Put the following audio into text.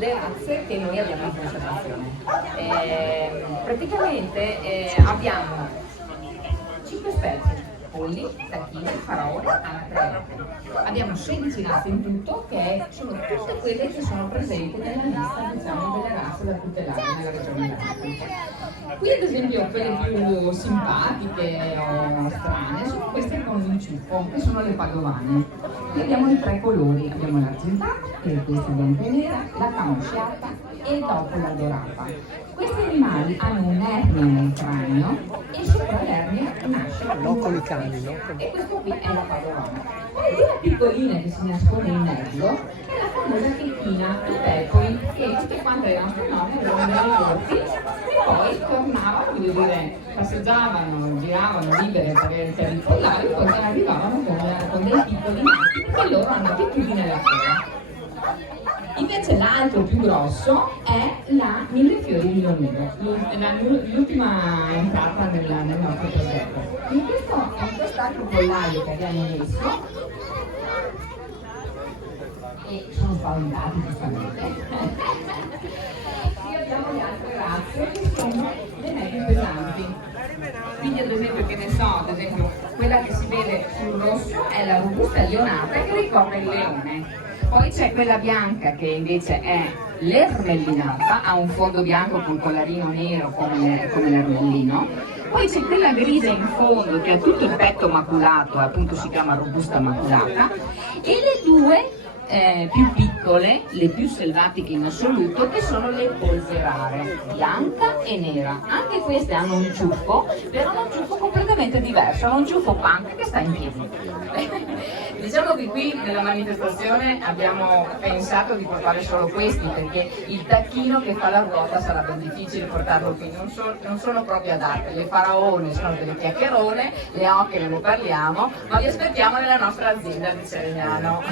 le razze che noi abbiamo in conservazione. Praticamente abbiamo 5 specie: polli, tacchini, faraone, anatre. Abbiamo 16 razze in tutto, che sono tutte quelle che sono presenti nella lista, diciamo, delle razze da tutelare nella regione Veneto. Qui ad esempio quelle più simpatiche o strane sono queste con l'inciuffo, che sono le padovane. Qui abbiamo i 3 colori: abbiamo l'argentata, che è questa bianca e nera, la camosciata e dopo la dorata. Questi animali hanno un'ernia nel cranio e sopra l'ernia nasce Loccoli cani, no? e questo qui è la padovana. Poi quella piccolina che si nasconde in mezzo è la famosa checchina, i pecori, che tutte quante le nostre nonne avevano dei corti e poi tornavano, voglio dire, passeggiavano, giravano libere per i follari, poi arrivavano con dei piccoli nati che loro hanno più chiusi nella coda. Invece l'altro più grosso è la millefiori milonino, l'ultima entrata nel nostro progetto. In quest'altro pollaio che abbiamo messo, e sono spaventati giustamente, qui abbiamo le altre razze che sono le medie pesanti. Quindi ad esempio, che ne so, ad esempio quella che si vede sul rosso è la robusta lionata, che ricorda il leone. Poi c'è quella bianca che invece è l'ermellinata, ha un fondo bianco con collarino nero come l'ermellino. Poi c'è quella grigia in fondo che ha tutto il petto maculato, appunto si chiama robusta maculata, e le due più piccole, le più selvatiche in assoluto, che sono le polverare, bianca e nera. Anche queste hanno un ciuffo, però un ciuffo completamente diverso, hanno un ciuffo punk che sta in piedi. Diciamo che qui nella manifestazione abbiamo pensato di portare solo questi, perché il tacchino che fa la ruota sarà ben difficile portarlo qui, non sono proprio adatte. Le faraone sono delle chiacchierone, le ocche ne parliamo, ma vi aspettiamo nella nostra azienda di Cerignano.